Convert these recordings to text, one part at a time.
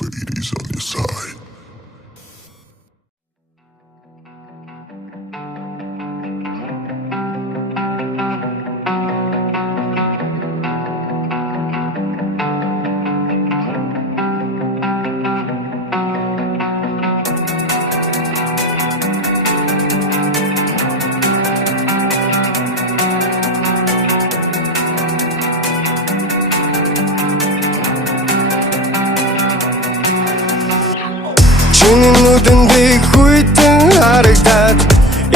fate is on your side. Чиний нүдэндээ хүйтэн харагдаад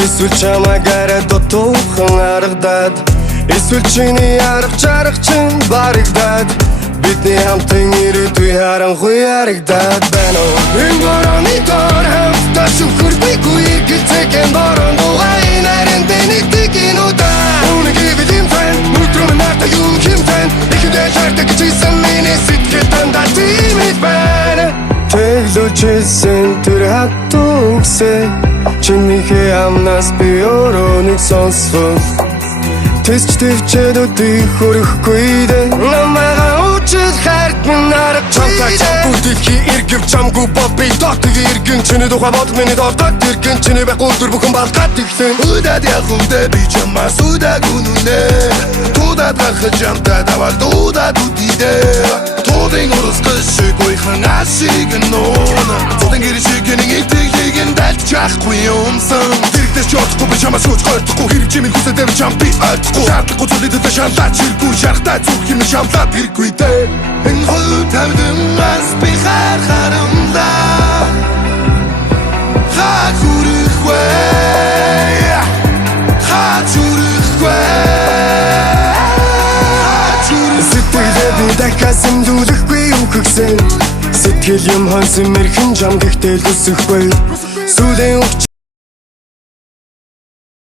эсвэл чамаагаар дутуухан харагдаад эсвэл чиний арга чарга чинь барагдаад бидний хамтан ирээдүй харанхуй харагдаад байна уу? Энэ борооны доор хамтдаа шүхэрбийгүй гэлцэхэн борон дугай нарийн дэнэгдэг инудаа үнэгийг билим тань нүдрөм нарта юу хэмтэн ихэдээ шаардаг чийсэн миний сэтгэл дандаа тиймэд байна. Тэглүүчсэн тэр хатугсэ чинийхээ амнаас би өрөөнийг сонсвол тэсч төвчээд өдий хөрөхгүй дэ намайгаа учид хайрт минь арга чамтай чамгүй дэлхий иргэв чамгүй бол би дотыг иргэн чиний тухай бод миний дортод иргэн чиний байхгүй өдөр бүхэн балгаад иглэн Удаад явхандэ би чамаас удаагүй нүнэ Тудаад гахаж амтаа давал дудаад үдидэ Тудын урсгал шиг уйхан ашиг нуuna Тудын гэр шиг нэг итгэлийг дальт чахгүй юмсан Тэрэгдэж чадахгүй би чамаас үз гойлдохгүй Хэрэг чимийн хүсэдэр чам би ойлгохгүй Шаардлагагүй зүйлээ тэ шаналаач хэрэггүй Шарахтай зүрх юм шамлаад хэрэггүй дэ Энэ хөл тавдамаас би харахарамлаа Хаад хүрэх дахиад дүүлэхгүй юу гэгсэн сэтгэл юм хонсон мэрхэн чам гэхдээ л өсөхгүй сүүлийн